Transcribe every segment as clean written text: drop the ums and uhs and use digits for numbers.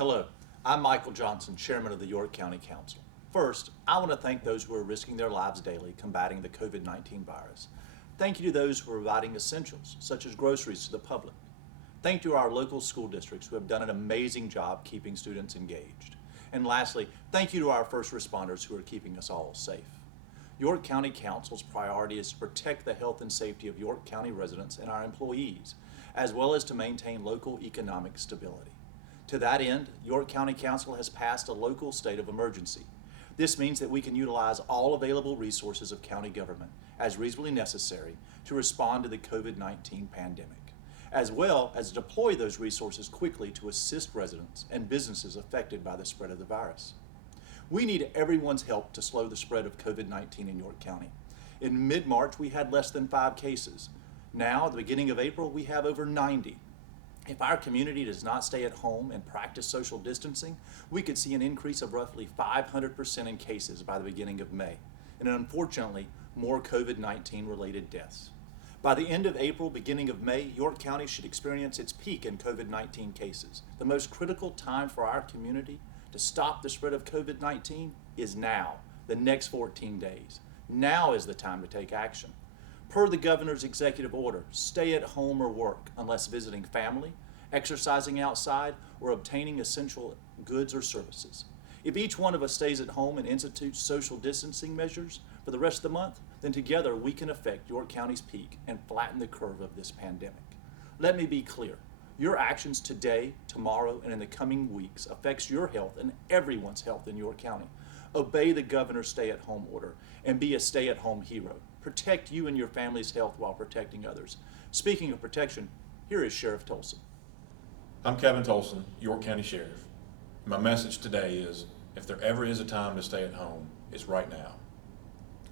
Hello, I'm Michael Johnson, Chairman of the York County Council. First, I want to thank those who are risking their lives daily combating the COVID-19 virus. Thank you to those who are providing essentials, such as groceries to the public. Thank you to our local school districts who have done an amazing job keeping students engaged. And lastly, thank you to our first responders who are keeping us all safe. York County Council's priority is to protect the health and safety of York County residents and our employees, as well as to maintain local economic stability. To that end, York County Council has passed a local state of emergency. This means that we can utilize all available resources of county government as reasonably necessary to respond to the COVID-19 pandemic, as well as deploy those resources quickly to assist residents and businesses affected by the spread of the virus. We need everyone's help to slow the spread of COVID-19 in York County. In mid-March, we had less than 5 cases. Now, at the beginning of April, we have over 90. If our community does not stay at home and practice social distancing, we could see an increase of roughly 500% in cases by the beginning of May, and unfortunately, more COVID-19 related deaths. By the end of April, beginning of May, York County should experience its peak in COVID-19 cases. The most critical time for our community to stop the spread of COVID-19 is now, the next 14 days. Now is the time to take action. Per the governor's executive order, stay at home or work unless visiting family, exercising outside, or obtaining essential goods or services. If each one of us stays at home and institutes social distancing measures for the rest of the month, then together we can affect York County's peak and flatten the curve of this pandemic. Let me be clear. Your actions today, tomorrow, and in the coming weeks affects your health and everyone's health in York County. Obey the governor's stay-at-home order and be a stay-at-home hero. Protect you and your family's health while protecting others. Speaking of protection, here is Sheriff Tolson. I'm Kevin Tolson, York County Sheriff. My message today is, if there ever is a time to stay at home, it's right now.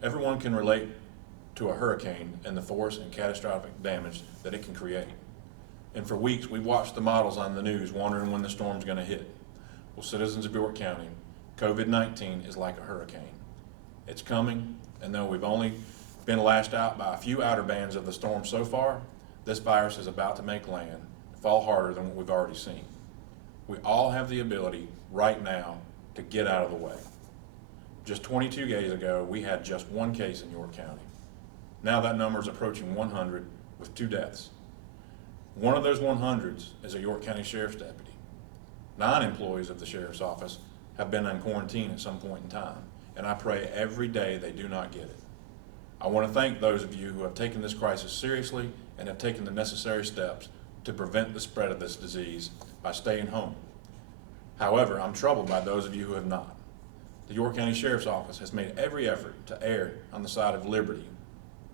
Everyone can relate to a hurricane and the force and catastrophic damage that it can create. And for weeks, we've watched the models on the news wondering when the storm's going to hit. Well, citizens of York County, COVID-19 is like a hurricane. It's coming, and though we've only been lashed out by a few outer bands of the storm so far, this virus is about to make land, fall harder than what we've already seen. We all have the ability right now to get out of the way. Just 22 days ago, we had just 1 case in York County. Now that number is approaching 100 with 2 deaths. One of those 100s is a York County Sheriff's deputy. 9 employees of the Sheriff's Office have been on quarantine at some point in time, and I pray every day they do not get it. I want to thank those of you who have taken this crisis seriously and have taken the necessary steps to prevent the spread of this disease by staying home. However, I'm troubled by those of you who have not. The York County Sheriff's Office has made every effort to err on the side of liberty,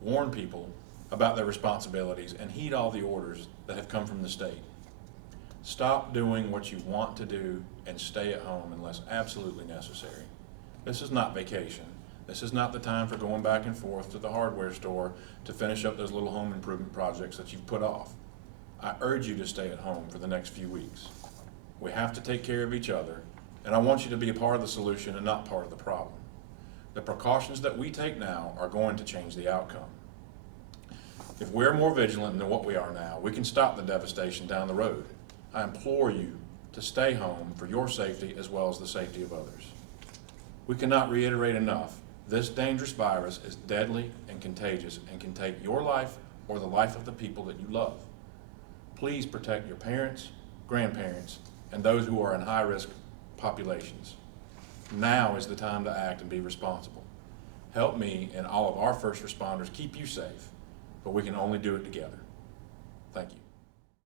warn people about their responsibilities, and heed all the orders that have come from the state. Stop doing what you want to do and stay at home unless absolutely necessary. This is not vacation. This is not the time for going back and forth to the hardware store to finish up those little home improvement projects that you've put off. I urge you to stay at home for the next few weeks. We have to take care of each other, and I want you to be a part of the solution and not part of the problem. The precautions that we take now are going to change the outcome. If we're more vigilant than what we are now, we can stop the devastation down the road. I implore you to stay home for your safety as well as the safety of others. We cannot reiterate enough, this dangerous virus is deadly and contagious and can take your life or the life of the people that you love. Please protect your parents, grandparents, and those who are in high-risk populations. Now is the time to act and be responsible. Help me and all of our first responders keep you safe, but we can only do it together. Thank you.